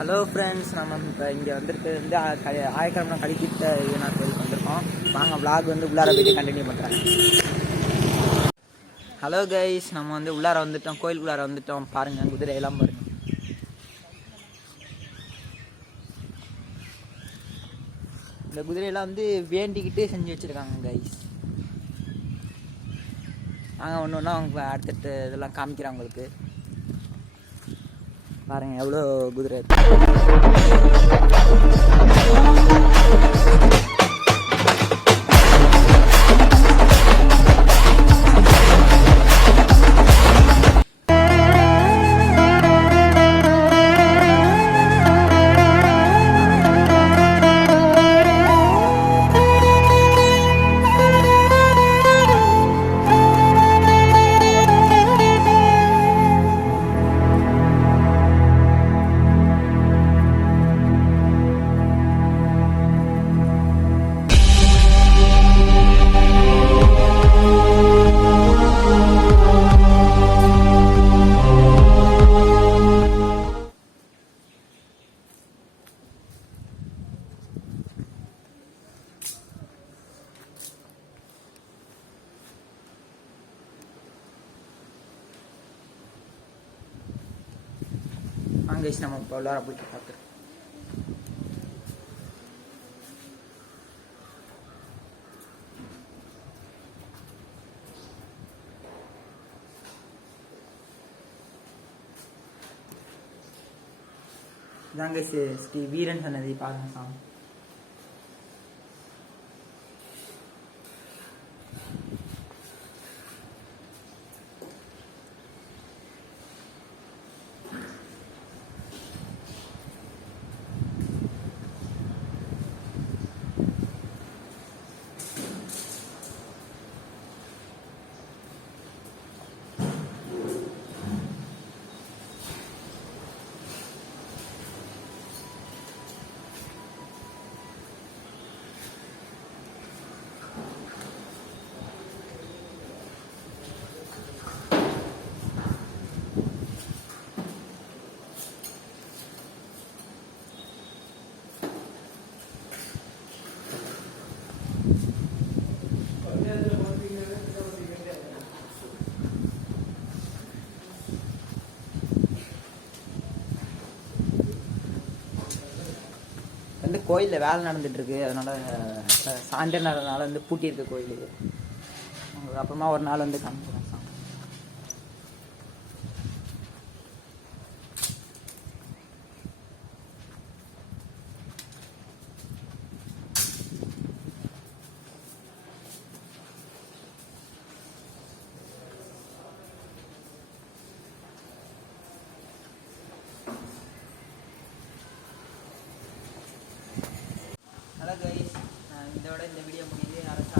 Hello friends, நம்ம இப்போ இங்கே வந்துருக்கு ஆயக்கிழமை கழிக்கிட்ட ஈவனா கோயிலுக்கு வந்திருக்கோம். வாங்க விளாக் உள்ளார போய்ட்டு கண்டினியூ பண்ணுறேன். ஹலோ கைஸ், நம்ம உள்ளார வந்துட்டோம், கோயிலுக்குள்ளார வந்துட்டோம். பாருங்கள், குதிரையெல்லாம் பாருங்கள். இந்த குதிரையெல்லாம் வேண்டிக்கிட்டு செஞ்சு வச்சுருக்காங்க கைஸ். நாங்கள் ஒன்று ஒன்றா அவங்க அடுத்தடுத்து இதெல்லாம் காமிக்கிறேன் உங்களுக்கு. பாருங்கள் எவ்வளோ குதிரை இருக்கு. வாங்க நம்ம இப்போ உள்ளார போயிட்டு பார்க்குறோம். இதாங்க ஸ்ரீ வீரன் சன்னதி. பாருங்க சாமி. கோயிலில் வேலை நடந்துட்டுருக்கு, அதனால் சாயந்தர நேரம்னால பூட்டியிருக்கு கோயில். அப்புறமா ஒரு நாள் காமிக்கிறேன். ஹலோ கைஸ், இதோட இந்த வீடியோ முடியுது. யாரும்